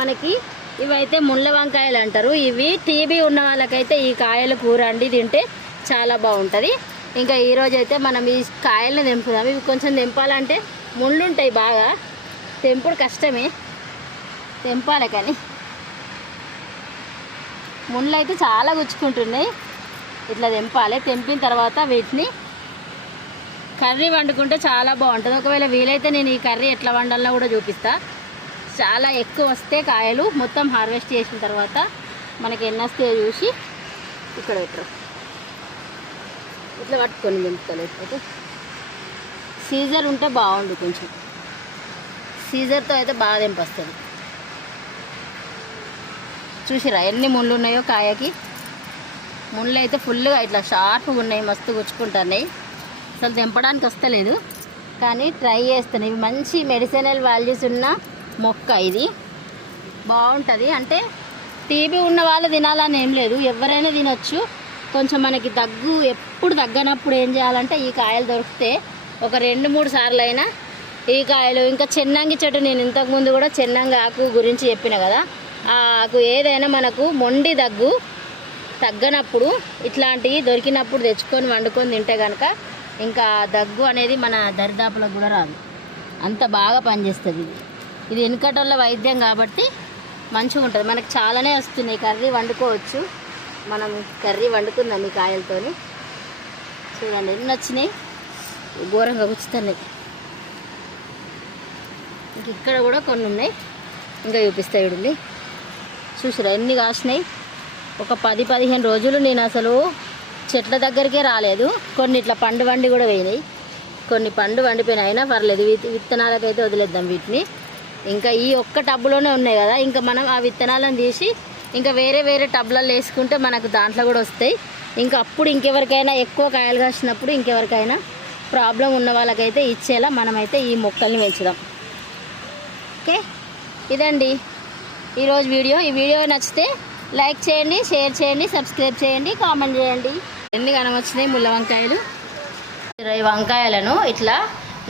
మనకి ఇవైతే ముళ్ళ వంకాయలు అంటారు. ఇవి టీబీ ఉన్న వాళ్ళకైతే ఈ కాయలు కూర అండి తింటే చాలా బాగుంటుంది. ఇంకా ఈరోజు అయితే మనం ఈ కాయలను తెంపుదాం. ఇవి కొంచెం తెంపాలంటే ముళ్ళు ఉంటాయి, బాగా తెంపుడు కష్టమే, తెంపాలి కానీ ముళ్ళు అయితే చాలా గుచ్చుకుంటున్నాయి. ఇట్లా తెంపాలి. తెంపిన తర్వాత వీటిని కర్రీ వండుకుంటే చాలా బాగుంటుంది. ఒకవేళ వీలైతే నేను ఈ కర్రీ ఎట్లా వండాలన్నా కూడా చూపిస్తా. చాలా ఎక్కువ వస్తే కాయలు మొత్తం హార్వెస్ట్ చేసిన తర్వాత మనకి ఎన్ని వస్తే చూసి ఇక్కడ పెట్టరు, ఇట్లా పట్టుకొని తెంపుతలేకపోతే సీజర్ ఉంటే బాగుండు. కొంచెం సీజర్తో అయితే బాగా తెంపొస్తుంది. చూసిరా ఎన్ని ముళ్ళు ఉన్నాయో కాయకి. ముళ్ళు అయితే ఫుల్గా ఇట్లా షార్ప్గా ఉన్నాయి, మస్తు గుచ్చుకుంటున్నాయి. అసలు తెంపడానికి వస్తలేదు కానీ ట్రై చేస్తాను. ఇవి మంచి మెడిసినల్ వాల్యూస్ ఉన్న మొక్క, ఇది బాగుంటుంది. అంటే టీబీ ఉన్న వాళ్ళు తినాలని ఏం లేదు, ఎవరైనా తినొచ్చు. కొంచెం మనకి దగ్గు ఎప్పుడు తగ్గనప్పుడు ఏం చేయాలంటే ఈ కాయలు దొరికితే ఒక 2-3 సార్లు అయినా ఈ కాయలు, ఇంకా చెన్నంగి చెట్టు నేను ఇంతకుముందు కూడా చెన్నంగి ఆకు గురించి చెప్పిన కదా, ఆ ఆకు ఏదైనా మనకు మొండి దగ్గు తగ్గనప్పుడు ఇట్లాంటివి దొరికినప్పుడు తెచ్చుకొని వండుకొని తింటే కనుక ఇంకా దగ్గు అనేది మన దరిదాపులకు కూడా రాదు, అంత బాగా పనిచేస్తుంది. ఇది వెనుకటోళ్ళ వైద్యం కాబట్టి మంచిగా ఉంటుంది. మనకు చాలానే వస్తున్నాయి, కర్రీ వండుకోవచ్చు. మనం కర్రీ వండుకుందాం ఈ కాయలతో. చూడండి ఎన్ని వచ్చినాయి, ఘోరంగా గుచ్చుతున్నాయి. ఇంక ఇక్కడ కూడా కొన్ని ఉన్నాయి, ఇంకా చూపిస్తాయి. చూడండి చూసిరా ఎన్ని కాసినాయి. ఒక 10-15 రోజులు నేను అసలు చెట్ల దగ్గరికే రాలేదు. కొన్ని ఇట్లా పండు వండి కూడా పోయినాయి, కొన్ని పండు వండిపోయినాయి. అయినా పర్లేదు, విత్తనాలకైతే వదిలేద్దాం వీటిని. ఇంకా ఈ ఒక్క టబ్బులోనే ఉన్నాయి కదా, ఇంకా మనం ఆ విత్తనాలను తీసి ఇంకా వేరే వేరే టబ్లలో వేసుకుంటే మనకు దాంట్లో కూడా వస్తాయి. ఇంకా అప్పుడు ఇంకెవరికైనా ఎక్కువ కాయలు కాసినప్పుడు ఇంకెవరికైనా ప్రాబ్లం ఉన్న వాళ్ళకైతే ఇచ్చేలా మనమైతే ఈ మొక్కల్ని పెంచుదాం. ఓకే, ఇదండి ఈరోజు వీడియో. ఈ వీడియో నచ్చితే లైక్ చేయండి, షేర్ చేయండి, సబ్స్క్రైబ్ చేయండి, కామెంట్ చేయండి. ఎన్ని కనవచ్చినాయి ముళ్ళ వంకాయలు. 20 వంకాయలను ఇట్లా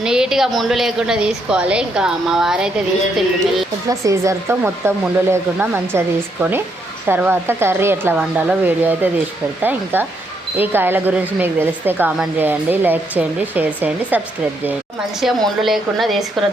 నీట్గా ముళ్ళు లేకుండా తీసుకోవాలి. ఇంకా మా వారైతే తీస్తుంది ఇట్లా సీజర్తో మొత్తం ముళ్ళు లేకుండా మంచిగా తీసుకొని తర్వాత కర్రీ ఎట్లా వండాలో వీడియో అయితే తీసి పెడతా. ఇంకా ఈ కాయల గురించి మీకు తెలిస్తే కామెంట్ చేయండి, లైక్ చేయండి, షేర్ చేయండి, సబ్స్క్రైబ్ చేయండి. మంచిగా ముళ్ళు లేకుండా తీసుకున్న